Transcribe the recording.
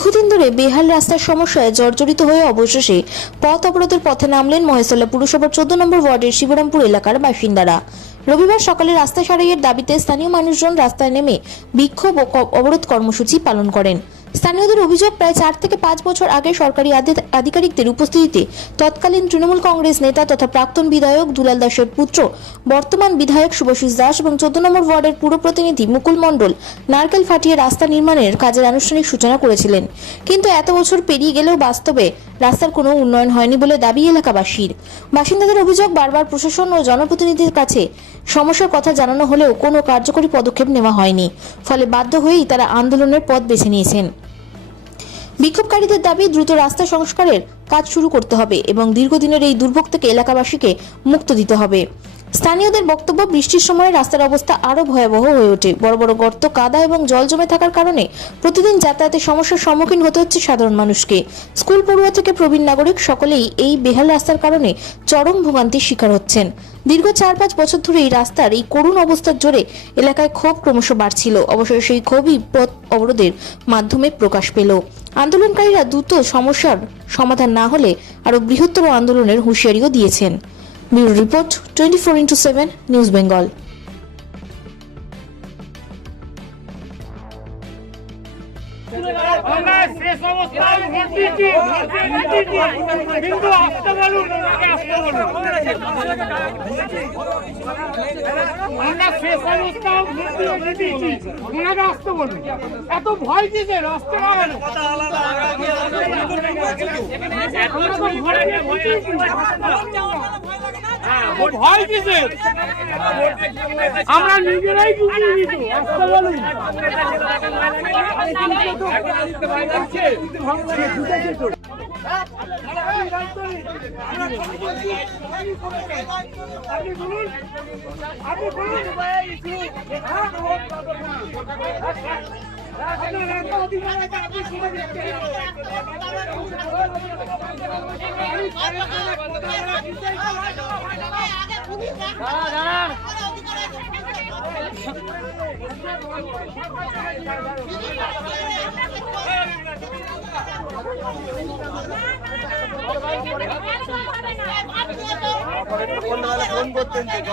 দীর্ঘদিন ধরে বেহাল রাস্তার সমস্যায় জর্জরিত হয়ে অবশেষে পথ অবরোধের পথে নামলেন মহেশতলা পুরসভার 14 নম্বর ওয়ার্ডের শিবরামপুর এলাকার বাসিন্দারা। রবিবার সকালে রাস্তা সারাইয়ের দাবিতে স্থানীয় মানুষজন রাস্তায় নেমে বিক্ষোভ ও অবরোধ কর্মসূচি পালন করেন। স্থানীয়দের অভিযোগ, প্রায় 4 থেকে 5 বছর আগে সরকারি আধিকারিকদের উপস্থিতিতে তৎকালীন তৃণমূল কংগ্রেস নেতা তথা প্রাক্তন বিধায়ক দুলাল দাসের পুত্র বর্তমান বিধায়ক শুভাশিস দাস এবং 14 নম্বর ওয়ার্ডের পুর প্রতিনিধি মুকুল মণ্ডল নারকেল ফাটিয়ে রাস্তা নির্মাণের কাজের আনুষ্ঠানিক সূচনা করেছিলেন। কিন্তু এত বছর পেরিয়ে গেলেও বাস্তবে রাস্তার কোনো উন্নয়ন হয়নি বলে দাবি এলাকাবাসীর। বাসিন্দাদের অভিযোগ, বারবার প্রশাসন ও জনপ্রতিনিধির কাছে সমস্যার কথা জানানো হলেও কোনো কার্যকরী পদক্ষেপ নেওয়া হয়নি। ফলে বাধ্য হয়েই তারা আন্দোলনের পথ বেছে নিয়েছেন। বিক্ষোভকারীদের দাবি, দ্রুত রাস্তা সংস্কারের কাজ শুরু করতে হবে এবং দীর্ঘদিনের এই দুর্ভোগ থেকে এলাকাবাসীকে মুক্ত দিতে হবে। স্থানীয়দের বক্তব্য, বৃষ্টির সময় রাস্তার অবস্থা আরও ভয়াবহ হয়ে ওঠে। বড় বড় গর্ত, কাদা এবং জল জমে থাকার কারণে প্রতিদিন যাতায়াতের সমস্যার সম্মুখীন হতে হচ্ছে সাধারণ মানুষকে। স্কুল পড়ুয়া থেকে প্রবীণ নাগরিক সকলেই এই বেহাল রাস্তার কারণে চরম ভোগান্তির শিকার হচ্ছেন। দীর্ঘ 4-5 বছর ধরে এই রাস্তার এই করুণ অবস্থার জোরে এলাকায় ক্ষোভ ক্রমশ বাড়ছিল। অবশেষে সেই ক্ষোভই পথ অবরোধের মাধ্যমে প্রকাশ পেল। আন্দোলনকারীরা দ্রুত সমস্যার সমাধান না হলে আরও বৃহত্তর আন্দোলনের হুঁশিয়ারিও দিয়েছেন। Bureau report 24x7 news Bengal. এত ভয় দিতে রাস্তা ভয় দিতে আমরা নিজেরাই ফোন করতেন আমরা